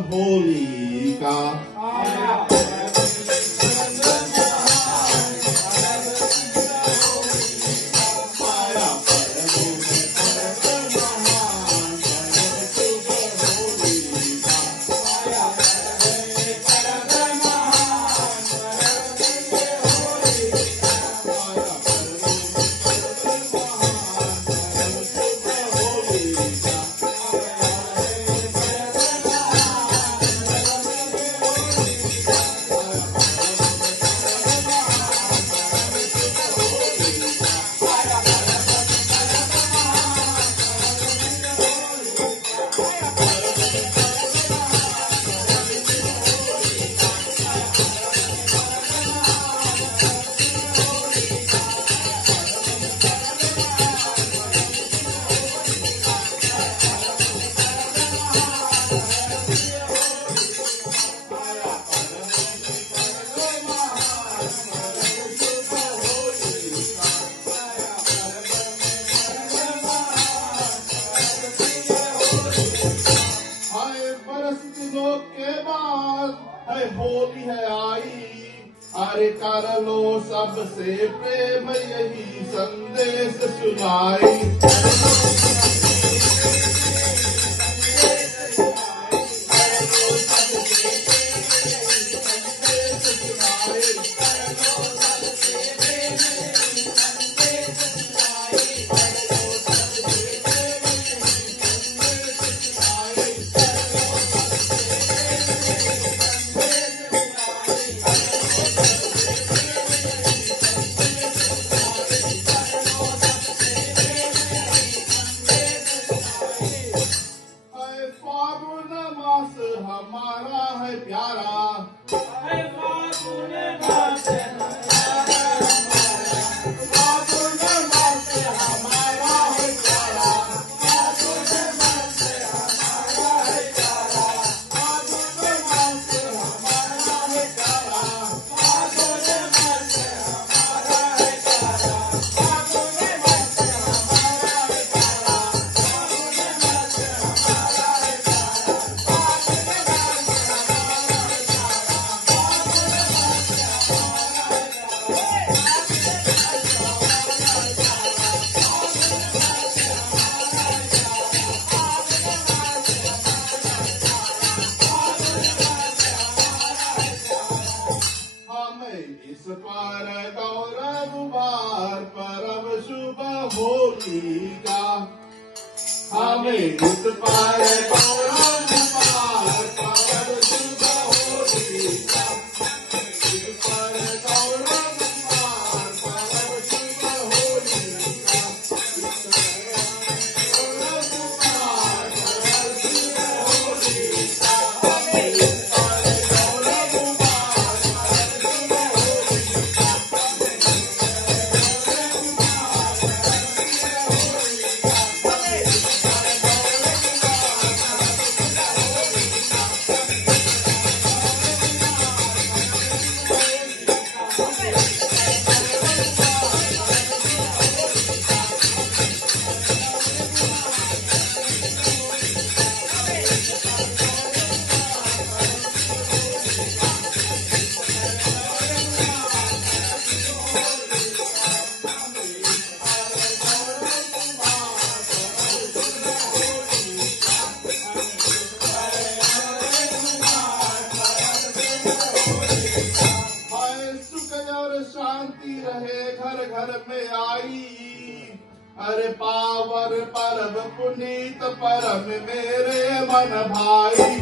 होली का। के बाद है होली है आई, अरे कर लो सबसे प्रेम यही संदेश सुनाई। हमारा है प्यारा, इस पर गौरव बार परम शुभ होली का। हमें इस पर गौरव बार परम शुभ होली का। इस पर गौरव बार परम शुभ होली का। इस पर गौरव बार परम शुभ होली का। शांति रहे घर घर में आई, अरे पावन परम पुनीत परम मेरे मन भाई।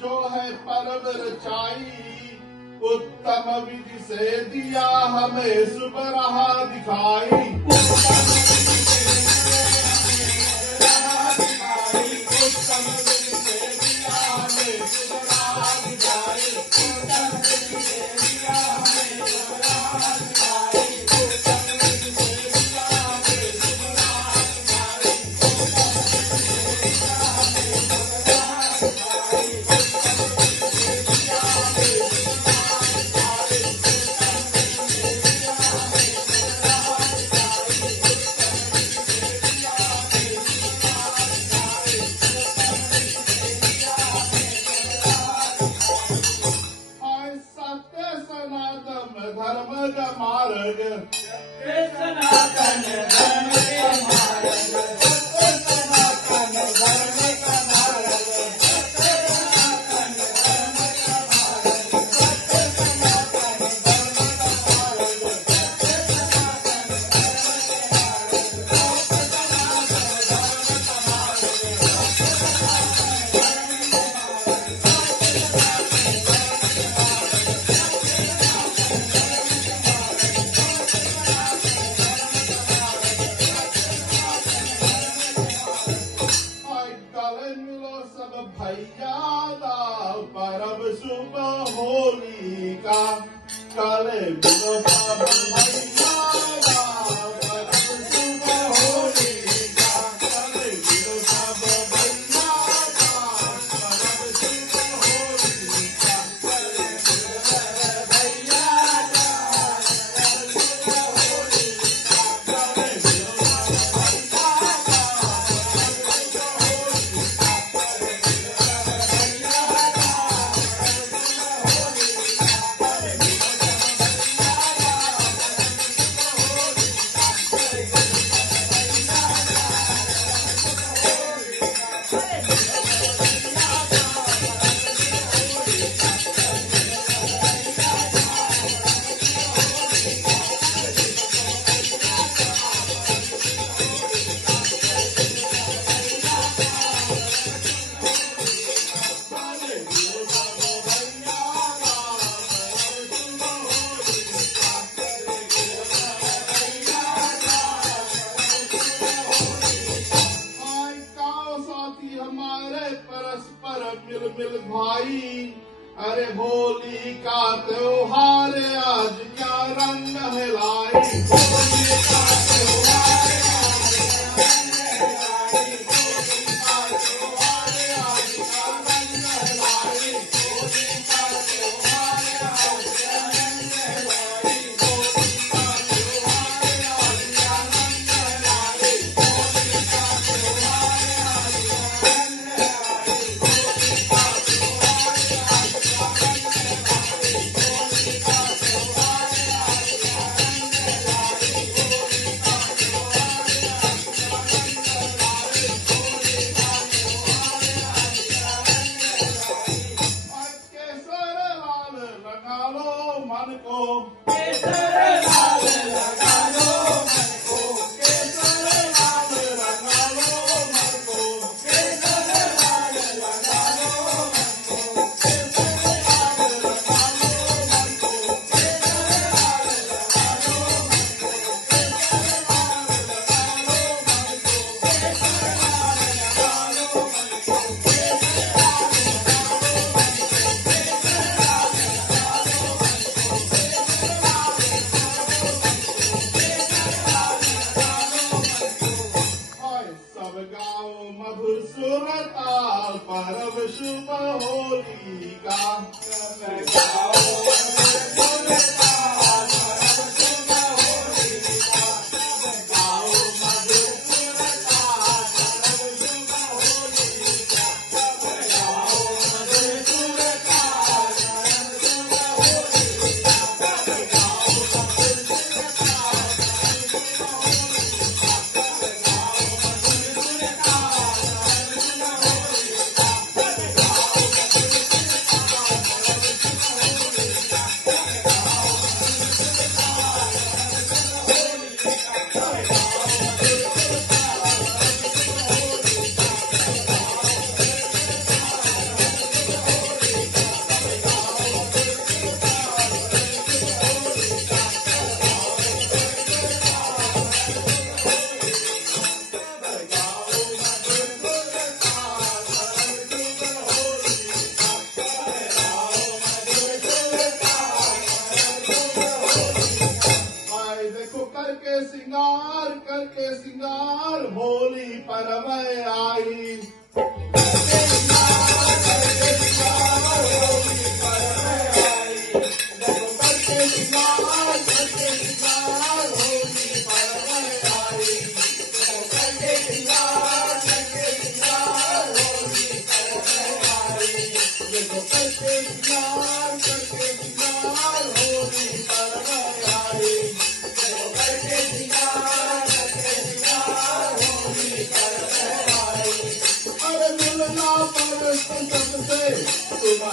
जो है पर्व रचाई, उत्तम विधि से दिया हमें शुभ राह दिखाई। धर्म का मार्ग, सनातन धर्म के मार्ग, सनातन धर्म का मार्ग, सनातन धर्म का मार्ग, सनातन धर्म का मार्ग, भैया दा परब शुभ होली का, काले मिलो सब भैया दा परब शुभ होली का, काले मिलो सब भैया दा परब शुभ होली का, काले मिलो सब भैया दा परब शुभ होली का, काले मिलो सब भैया परस्पर मिल मिल भाई, अरे होली का त्योहार आज क्या रंग है लाई, होली का त्योहार आज क्या रंग है लाई, होली का त्योहार आज क्या रंग है लाई, होली का त्योहार आज क्या रंग है लाई, होली का त्योहार आज क्या रंग है लाई, होली का त्योहार आज क्या रंग है लाई। केसर लाल लगा लो मन को, केसर लाल लगा लो मन को, केसर लाल लगा लो मन को, केसर लाल लगा लो मन को, केसर लाल लगा लो मन को, केसर लाल लगा लो मन को, केसर लाल लगा लो मन को, केसर लाल लगा लो मन को, केसर लाल लगा लो मन को, और सब गाओ मधुर सुर ताल, परब शुभ होली का,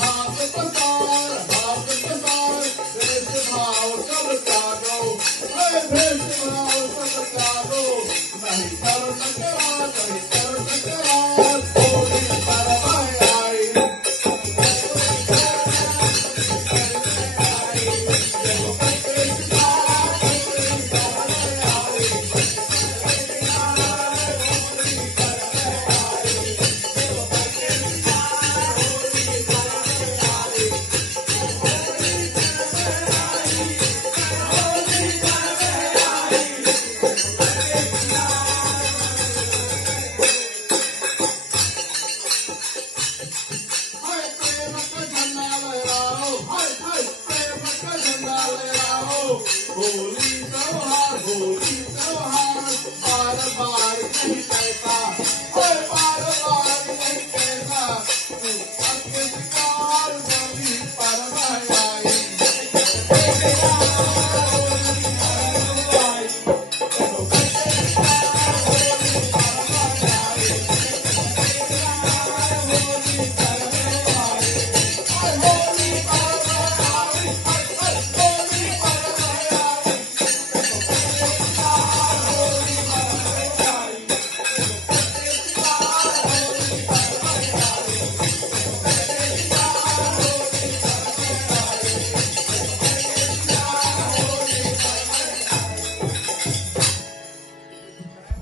हाथ पसार